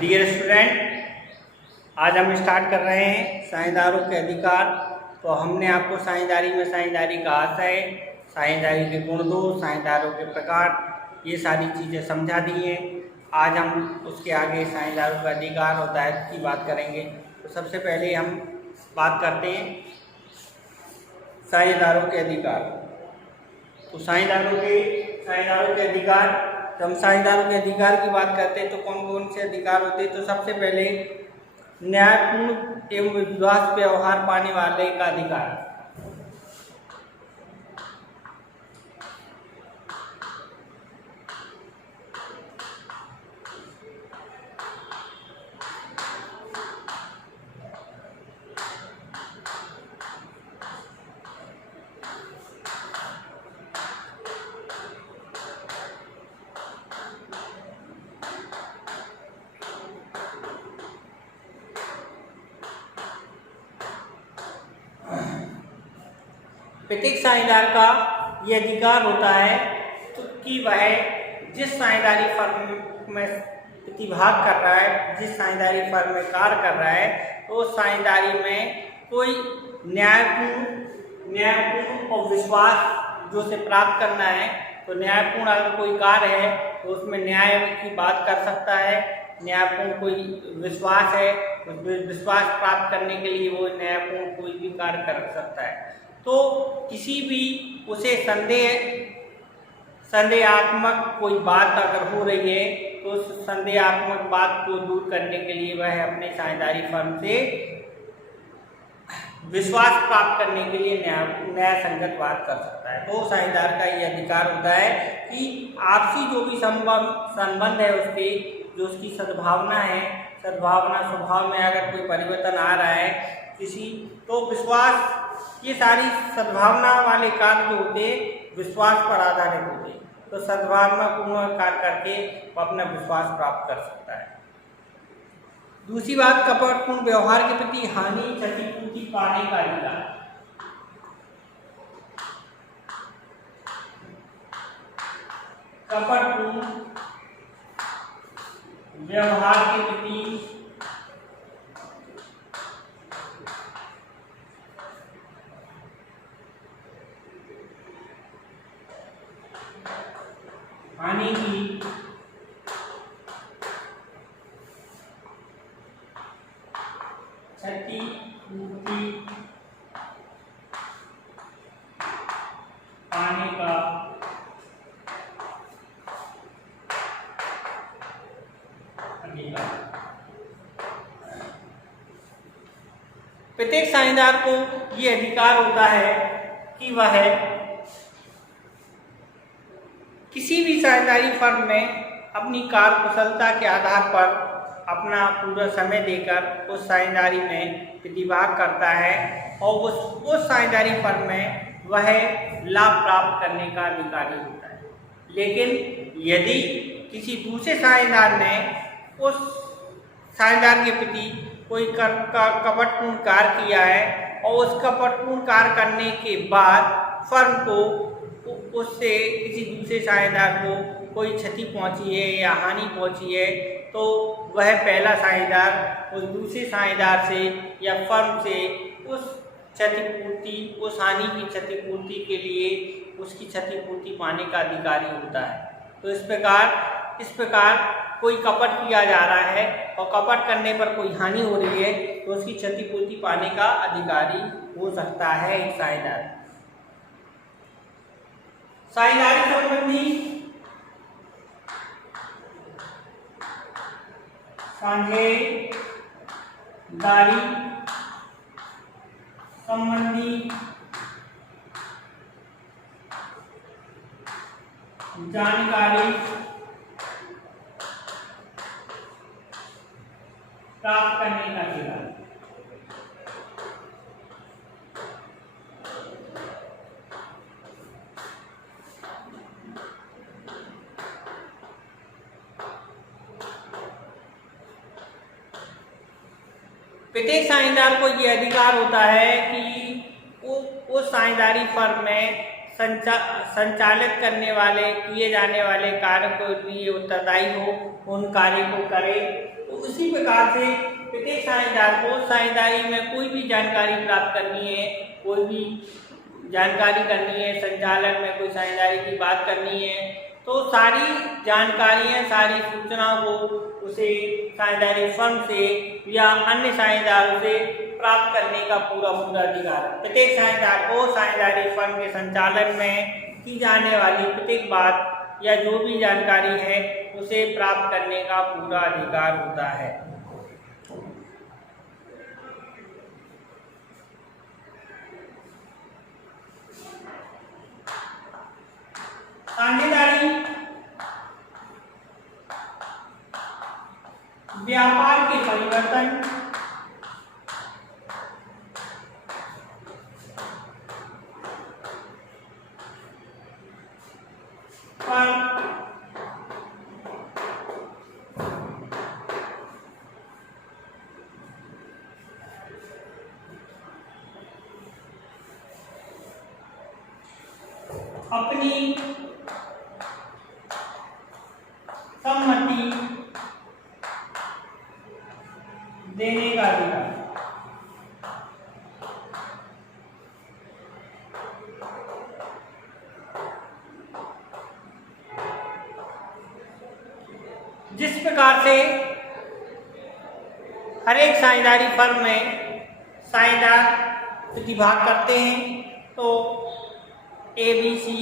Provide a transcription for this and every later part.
Dear student, आज हम start कर रहे हैं साझेदारों के अधिकार। तो हमने आपको साझेदारी में साझेदारी का आशय, साझेदारी के गुण दोष, साझेदारों के प्रकार, ये सारी चीज़ें समझा दी हैं। आज हम उसके आगे साझेदारों का अधिकार और दायित्व की बात करेंगे। तो सबसे पहले हम बात करते हैं साझेदारों के अधिकार। तो साझेदारों के अधिकार, जब हम साझेदारों के अधिकार की बात करते हैं तो कौन कौन से अधिकार होते हैं। तो सबसे पहले न्यायपूर्ण एवं विश्वास व्यवहार पाने वाले का अधिकार। प्रत्येक साझेदार का ये अधिकार होता है तो कि वह जिस साझेदारी फर्म में प्रतिभाग कर रहा है, जिस साझेदारी फर्म में कार्य कर रहा है, तो उस साझेदारी में कोई न्यायपूर्ण और विश्वास जो से प्राप्त करना है। तो न्यायपूर्ण अगर कोई कार्य है तो उसमें न्याय की बात कर सकता है। न्यायपूर्ण कोई विश्वास है, उस विश्वास प्राप्त करने के लिए वो न्यायपूर्ण कोई भी कार्य कर सकता है। तो किसी भी उसे संदेहात्मक कोई बात अगर हो रही है तो उस संदेहात्मक बात को दूर करने के लिए वह अपने साझेदारी फर्म से विश्वास प्राप्त करने के लिए न्याय संगत बात कर सकता है। तो साझेदार का ये अधिकार होता है कि आपसी जो भी संबंध है उसके जो उसकी सद्भावना है, सद्भावना स्वभाव में अगर कोई परिवर्तन आ रहा है किसी, तो विश्वास, ये सारी सद्भावना वाले कार्य जो होते विश्वास पर आधारित होते, तो सद्भावना पूर्ण कार्य करके वो अपना विश्वास प्राप्त कर सकता है। दूसरी बात, कपटपूर्ण व्यवहार के प्रति हानि क्षतिपूर्ति पाने का अधिकार। कपटपूर्ण व्यवहार के प्रति हानि की क्षतिपूर्ति पाने का अधिकार। प्रत्येक साझेदार को ये अधिकार होता है कि वह किसी भी साझेदारी फर्म में अपनी कार्यकुशलता के आधार पर अपना पूरा समय देकर उस साझेदारी में प्रतिभाग करता है और उस साझेदारी फर्म में वह लाभ प्राप्त करने का अधिकारी होता है। लेकिन यदि किसी दूसरे साझेदार ने उस साझेदार के प्रति कोई कपटपूर्ण कार्य किया है और उस कपटपूर्ण कार्य करने के बाद फर्म को उससे किसी दूसरे साझेदार को कोई क्षति पहुंची है या हानि पहुंची है, तो वह पहला साझेदार उस दूसरे साझेदार से या फर्म से उस क्षतिपूर्ति, उस हानि की क्षतिपूर्ति के लिए उसकी क्षतिपूर्ति पाने का अधिकारी होता है। तो इस प्रकार कोई कपट किया जा रहा है और कपट करने पर कोई हानि हो रही है तो उसकी क्षतिपूर्ति पाने का अधिकारी हो सकता है एक साझेदार। साझेदारी संबंधी जानकारी प्राप्त करने का अधिकार। प्रत्येक साझेदार को ये अधिकार होता है कि वो उस साझेदारी फर्म में संचालित करने वाले किए जाने वाले कार्य को लिए उत्तरदायी हो, उन कार्य को करे। तो उसी प्रकार से प्रत्येक साझेदार को साझेदारी में कोई भी जानकारी प्राप्त करनी है, कोई भी जानकारी करनी है, संचालन में कोई साझेदारी की बात करनी है, तो सारी जानकारियाँ, सारी सूचनाओं को उसे साझेदारी फर्म से या अन्य साझेदारों से प्राप्त करने का पूरा अधिकार है। प्रत्येक साझेदार को साझेदारी फर्म के संचालन में की जाने वाली प्रत्येक बात या जो भी जानकारी है उसे प्राप्त करने का पूरा अधिकार होता है। साझेदारी व्यापार के परिवर्तन पर अपनी सम्मति देने का अधिकार। जिस प्रकार से हर एक साझेदारी फर्म में साझेदार प्रतिभाग करते हैं, तो ए बी सी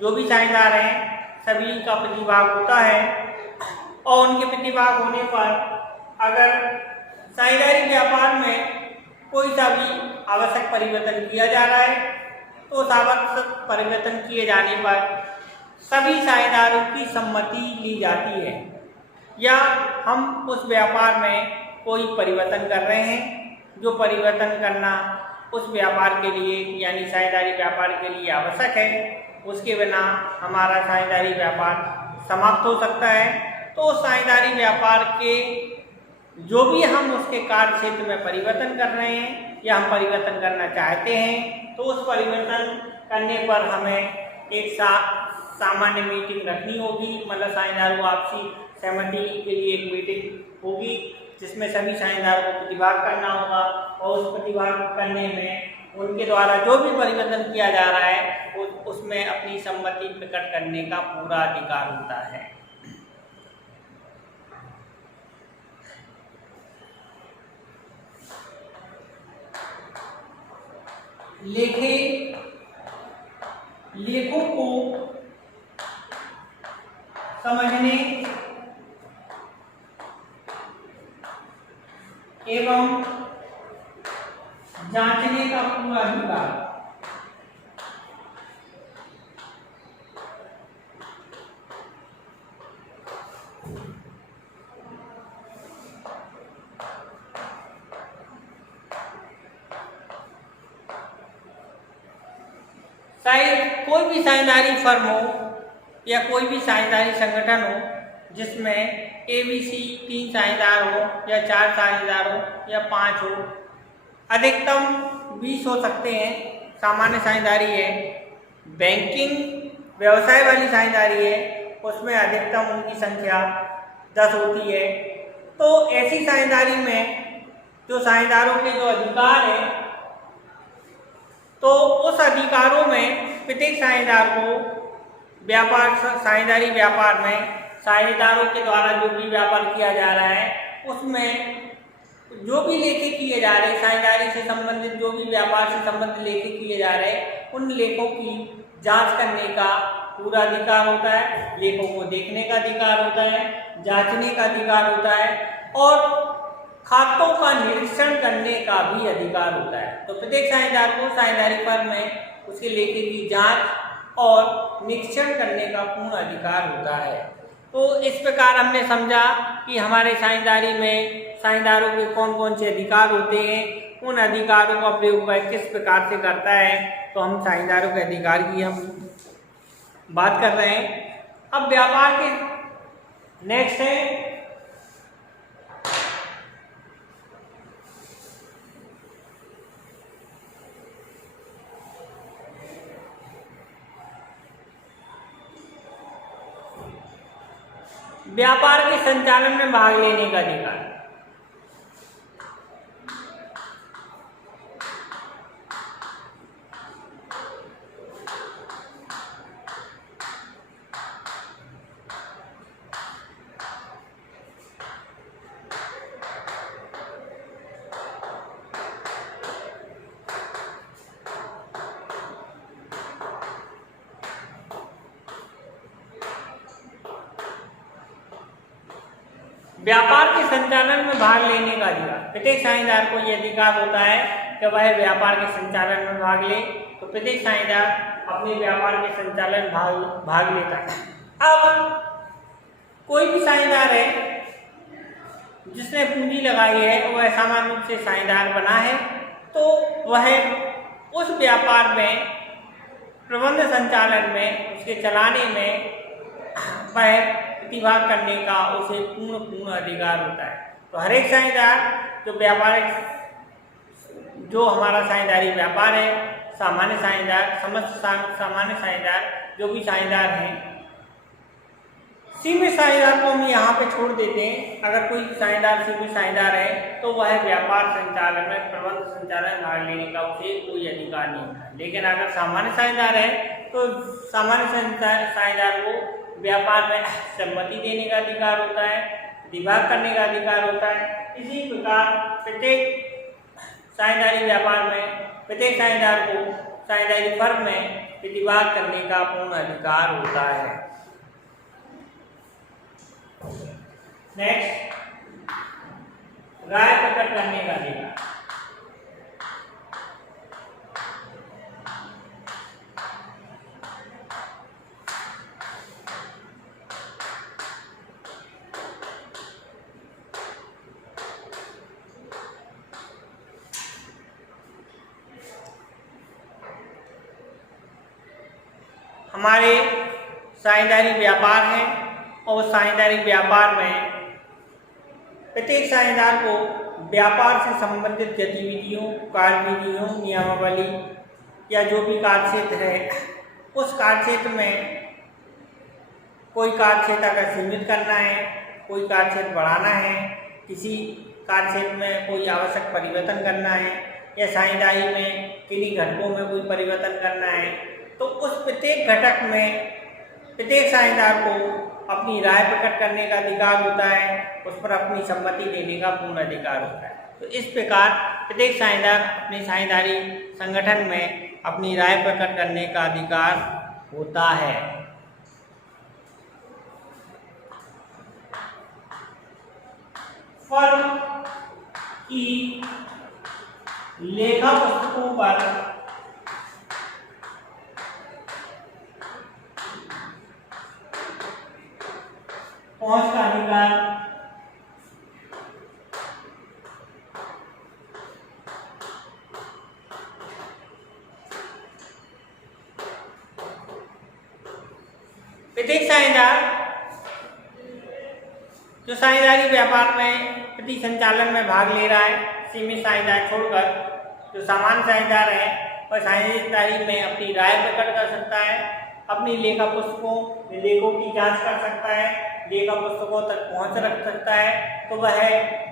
जो भी साझेदार हैं सभी का प्रतिभाग होता है, और उनके प्रतिभाग होने पर अगर साझेदारी व्यापार में कोई सा भी आवश्यक परिवर्तन किया जा रहा है, तो उस आवश्यक परिवर्तन किए जाने पर सभी साझेदारों की सम्मति ली जाती है, या हम उस व्यापार में कोई परिवर्तन कर रहे हैं, जो परिवर्तन करना उस व्यापार के लिए यानी साझेदारी व्यापार के लिए आवश्यक है, उसके बिना हमारा साझेदारी व्यापार समाप्त हो सकता है। तो साझेदारी व्यापार के जो भी हम उसके कार्य क्षेत्र में परिवर्तन कर रहे हैं या हम परिवर्तन करना चाहते हैं, तो उस परिवर्तन करने पर हमें एक सामान्य मीटिंग रखनी होगी, मतलब साझेदारों को आपसी सहमति के लिए एक मीटिंग होगी जिसमें सभी साझेदारों को प्रतिभाग करना होगा, और उस प्रतिभाग करने में उनके द्वारा जो भी परिवर्तन किया जा रहा है उसमें अपनी सम्मति प्रकट करने का पूरा अधिकार होता है। लेखों को समझने एवं जांचने का पूरा अधिकार। कोई भी साझेदारी फर्म हो या कोई भी साझेदारी संगठन हो जिसमें ABC 3 साझेदार हो या 4 साझेदार हो या 5 हो, अधिकतम 20 हो सकते हैं। सामान्य साझेदारी है, बैंकिंग व्यवसाय वाली साझेदारी है, उसमें अधिकतम उनकी संख्या 10 होती है। तो ऐसी साझेदारी में जो साझेदारों के जो अधिकार हैं, तो उस अधिकारों में प्रत्येक साझेदार को साझेदारी व्यापार में साझेदारों के द्वारा जो भी व्यापार किया जा रहा है उसमें जो भी लेखे किए जा रहे, साझेदारी से संबंधित जो भी व्यापार से संबंधित लेखे किए जा रहे, उन लेखों की जांच करने का पूरा अधिकार होता है, लेखों को देखने का अधिकार होता है, जांचने का अधिकार होता है, और खातों का निरीक्षण करने का भी अधिकार होता है। तो प्रत्येक साझेदार को साझेदारी फर्म में उसके लेखे की जांच और निरीक्षण करने का पूर्ण अधिकार होता है। तो इस प्रकार हमने समझा कि हमारे साझेदारी में साझेदारों के कौन कौन से अधिकार होते हैं, उन अधिकारों का प्रयोग वह किस प्रकार से करता है। तो हम साझेदारों के अधिकार की हम बात कर रहे हैं। अब व्यापार के नेक्स्ट है व्यापार के संचालन में भाग लेने का अधिकार। व्यापार के संचालन में भाग लेने का अधिकार। प्रत्येक साझेदार को यह अधिकार होता है कि वह व्यापार के संचालन में भाग ले। तो प्रत्येक साझेदार अपने व्यापार के संचालन भाग लेता है। अब कोई भी साझेदार है जिसने पूंजी लगाई है, वह सामान्य रूप से साझेदार बना है, तो वह उस व्यापार में प्रबंध संचालन में, उसके चलाने में वह प्रतिभाग करने का उसे पूर्ण अधिकार होता है। तो हर एक साझेदार जो हमारा साझेदारी व्यापार है, सामान्य साझेदार, समस्त सामान्य साझेदार, जो भी साझेदार हैं, सीमित साझेदार को हम यहाँ पे छोड़ देते हैं। अगर कोई साझेदार सीमित साझेदार है तो वह व्यापार संचालन में, प्रबंध संचालन भाग लेने का उसे कोई अधिकार नहीं होता। लेकिन अगर सामान्य साझेदार है तो सामान्य साझेदार को व्यापार में सम्मति देने का अधिकार होता है, प्रतिभाग करने का अधिकार होता है। इसी प्रकार प्रत्येक साझेदारी व्यापार में प्रत्येक साझेदार को साझेदारी फर्म में प्रतिभाग करने का पूर्ण अधिकार होता है। नेक्स्ट, राय प्रकट करने का अधिकार। हमारे साझेदारी व्यापार है और साझेदारी व्यापार में प्रत्येक साझेदार को व्यापार से संबंधित गतिविधियों, कार्यविधियों, नियमावली या जो भी कार्यक्षेत्र है, उस कार्यक्षेत्र में कोई कार्यक्षेत्र अगर सीमित करना है, कोई कार्यक्षेत्र बढ़ाना है, किसी कार्यक्षेत्र में कोई आवश्यक परिवर्तन करना है या साझेदारी में किन्हीं घटकों में कोई परिवर्तन करना है, तो उस प्रत्येक घटक में प्रत्येक साझेदार को अपनी राय प्रकट करने का अधिकार होता है, उस पर अपनी सम्मति देने का पूर्ण अधिकार होता है। तो इस प्रकार प्रत्येक साझेदार अपनी साझेदारी संगठन में अपनी राय प्रकट करने का अधिकार होता है। फर्म की लेखा पुस्तकों पर पहुंच का अधिकार। प्रत्येक साझेदार जो साझेदारी व्यापार में प्रति संचालन में भाग ले रहा है, सीमित साझेदार छोड़कर जो सामान्य साझेदार है, वह साझेदारी में अपनी राय प्रकट कर सकता है, अपनी लेखा पुस्तकों लेखों की जांच कर सकता है, लेखा पुस्तकों तक पहुंच रख सकता है। तो वह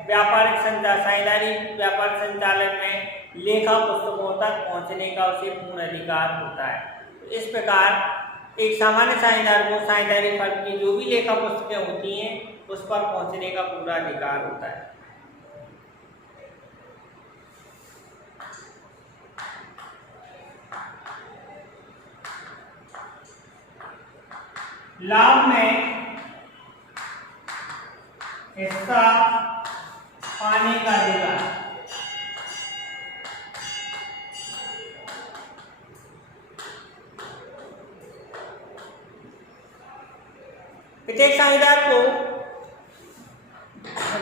व्यापारिक साझेदारी व्यापार संचालन में लेखा पुस्तकों तक पहुंचने का उसे पूर्ण अधिकार होता है। तो इस प्रकार एक सामान्य साझेदार को साझेदारी फर्म की जो भी लेखा पुस्तकें होती हैं उस पर पहुंचने का पूरा अधिकार होता है। लाभ में हिस्सा पाने का अधिकार। प्रत्येक साझेदार को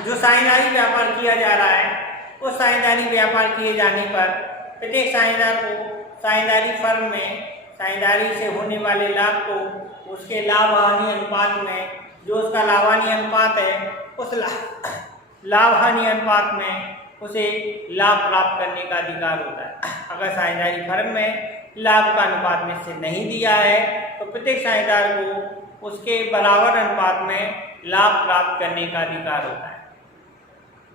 जो साझेदारी व्यापार किया जा रहा है, उस साझेदारी व्यापार किए जाने पर प्रत्येक साझेदार को साझेदारी फर्म में साझेदारी से होने वाले लाभ को उसके लाभ हानि अनुपात में, जो उसका लाभ हानि अनुपात है, उस लाभ हानि अनुपात में उसे लाभ प्राप्त करने का अधिकार होता है। अगर साझेदारी फर्म में लाभ का अनुपात निश्चित नहीं दिया है तो प्रत्येक साझेदार को उसके बराबर अनुपात में लाभ प्राप्त करने का अधिकार होता है।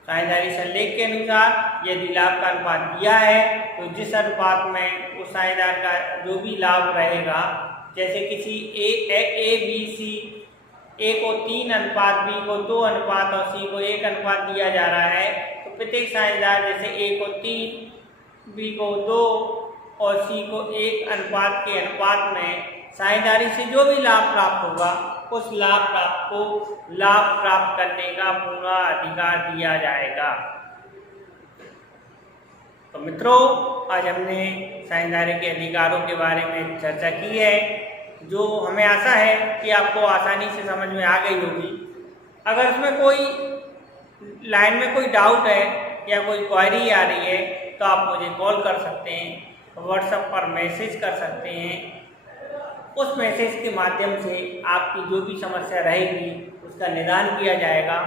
साझेदारी संलेख के अनुसार यदि लाभ का अनुपात दिया है तो जिस अनुपात में उस साझेदार का जो भी लाभ रहेगा, जैसे किसी ए बी सी, ए को 3 अनुपात, बी को 2 अनुपात और सी को 1 अनुपात दिया जा रहा है, तो प्रत्येक साझेदार जैसे ए को 3, बी को 2 और सी को 1 अनुपात के अनुपात में साझेदारी से जो भी लाभ प्राप्त होगा उस लाभ प्राप्त करने का पूरा अधिकार दिया जाएगा। तो मित्रों, आज हमने साझेदारी के अधिकारों के बारे में चर्चा की है, जो हमें आशा है कि आपको आसानी से समझ में आ गई होगी। अगर इसमें कोई लाइन में कोई डाउट है या कोई क्वेरी आ रही है तो आप मुझे कॉल कर सकते हैं, व्हाट्सएप पर मैसेज कर सकते हैं। उस मैसेज के माध्यम से आपकी जो भी समस्या रहेगी उसका निदान किया जाएगा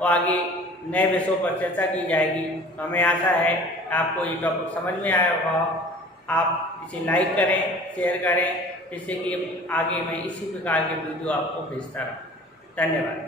और आगे नए विषयों पर चर्चा की जाएगी। तो हमें आशा है आपको ये टॉपिक समझ में आया होगा। आप इसे लाइक करें, शेयर करें, जिससे कि आगे मैं इसी प्रकार के वीडियो आपको भेजता रहूँ। धन्यवाद।